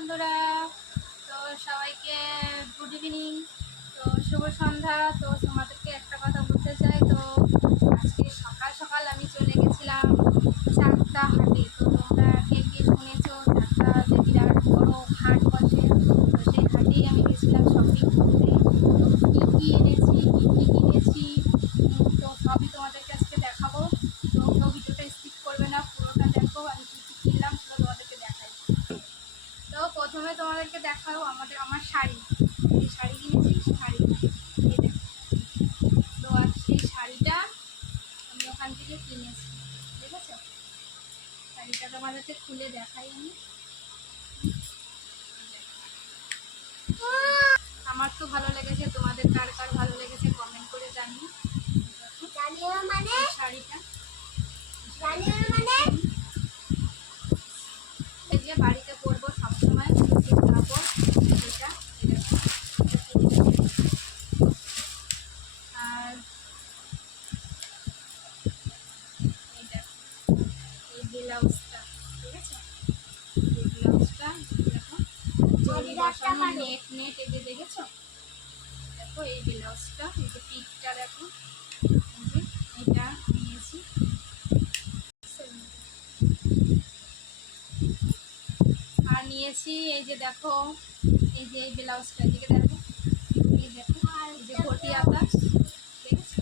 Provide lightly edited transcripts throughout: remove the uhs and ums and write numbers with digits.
বন্ধুরা, তো সবাইকে গুড ইভিনিং, তো শুভ সন্ধ্যা। তো তোমাদেরকে একটা কথা বলতে চাই। তো আজকে সকাল সকাল আমি চলে গেছিলাম চাকদা হাটে। তো তোমরা কে কে শুনেছো চাকদাতে বিরাট বড় হাট বসে। তো সেই হাটেই আমি গেছিলাম শপিং করতে। তো কী কী এনেছি, কী কী কিনেছি, তো সবই তোমাদেরকে আজকে দেখাবো। তো কেউ ভিডিওটা স্কিপ করবে না, পুরোটা দেখো। আমি কী কী কিনলাম সেটা তোমাদেরকে দেখাই। তো প্রথমে তোমাদেরকে দেখাবো আমার শাড়ি। এই শাড়ি কিনেছি, শাড়ি এই দেখো। তো আর সেই শাড়িটা আমি ওখান থেকে কিনেছি, ঠিক আছে। শাড়িটা তোমাদেরকে খুলে দেখাই আমি। আমার তো ভালো লেগেছে, তোমাদের কার কার ভালো লেগেছে কমেন্ট করে জানিও। মানে শাড়িটা এই যে বাড়িতে পরবো সবসময়, খাবো এটা। আর এই দেখো এই ব্লাউজটা, ঠিক আছে। এই ব্লাউজটা দেখো জরি বসানো, নেট নেট এই যে দেখেছো। দেখো এই ব্লাউজটা, এই যে পিকটা দেখো, এই যে এটা নিয়েছি। আর নিয়েছি এই যে দেখো, এই যে এই ব্লাউজটা, এদিকে দেখো, এই দেখো এই যে ঘটি হাতা, ঠিক আছে।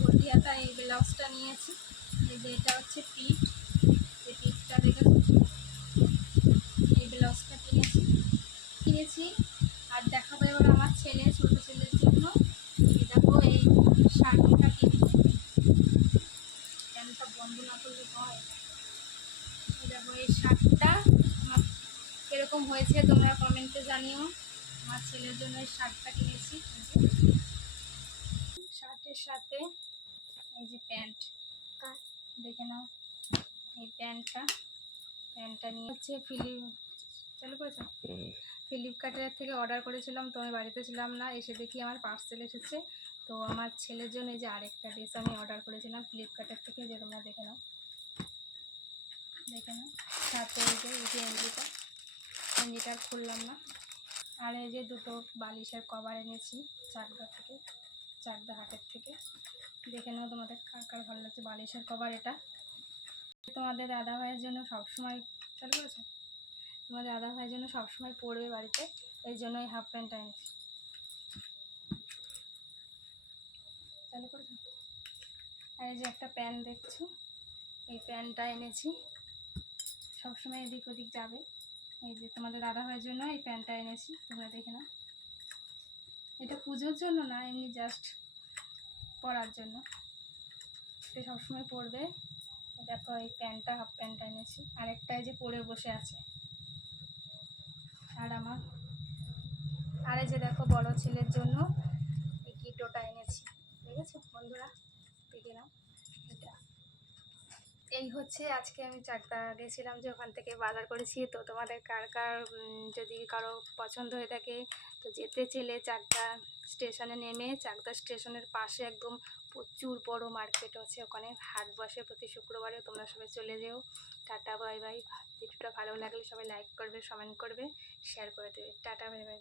ঘটি হাতা এই ব্লাউজটা নিয়েছি। এই যে এটা হচ্ছে পিঠ, এই পিঠটা দেখেছো। এই ব্লাউজটা কিনেছি। আর দেখাবো এবার আমার ছেলে, ছোট ছেলের জন্য এই দেখো এই শাড়িটা কিনেছি। প্যান্টটা বন্ধ না করলে হয়। এই দেখো এই শার্টটা আমার কীরকম হয়েছে তোমরা কমেন্টে জানিও। আমার ছেলের জন্য এই শার্টটা কিনেছি। শার্টের সাথে এই যে প্যান্ট, দেখে নাও। এই প্যান্টটা নিয়ে হচ্ছে চালু করেছে ফ্লিপকার্টের থেকে অর্ডার করেছিলাম। তো আমি বাড়িতে ছিলাম না, এসে দেখি আমার পার্সেল এসেছে। তো আমার ছেলের জন্য এই যে আরেকটা ড্রেস আমি অর্ডার করেছিলাম ফ্লিপকার্টের থেকে, যে তোমরা দেখে নাও সাথে এই যে এমজিটা খুললাম না। আর এই যে দুটো বালিশের কভার এনেছি চাকদা হাটের থেকে। দেখে নাও তোমাদের কার কার ভালো লাগছে বালিশের কভার। এটা তোমাদের দাদা ভাইয়ের জন্য সবসময় চালু করেছে, তোমাদের দাদা ভাইয়ের জন্য সবসময় পরবে বাড়িতে, এই জন্য এই হাফ প্যান্টটা এনেছি। চালু করেছে। আর এই যে একটা প্যান্ট দেখছো, এই প্যান্টটা এনেছি, সবসময় এদিক ওদিক যাবে। এই যে তোমাদের দাদা ভাইয়ের জন্য এই প্যান্টটা এনেছি, তোমরা দেখে নাও। এটা পুজোর জন্য না, এমনি জাস্ট পরার জন্য, এটা সবসময় পরবে। দেখো এই প্যান্টটা, হাফ প্যান্টটা এনেছি। আর একটা এই যে পরে বসে আছে। আর এই যে দেখো বড় ছেলের জন্য এই কিটোটা এনেছি, ঠিক আছে বন্ধুরা, দেখে নাও। এটা এই হচ্ছে আজকে আমি চাকদা গেছিলাম, যে ওখান থেকে বাজার করেছি। তো তোমাদের কার কার যদি কারো পছন্দ হয়ে থাকে, তো যেতে চেলে চাকদা স্টেশনে নেমে, চাকদা স্টেশনের পাশে একদম প্রচুর বড় মার্কেট আছে, ওখানে হাট বসে প্রতি শুক্রবারে। তোমরা সবাই চলে যেও। Tata bye bye. ভিডিওটা ভালো লাগলে সবাই লাইক করবে, কমেন্ট করবে, শেয়ার করে দেবে। Tata bye bye.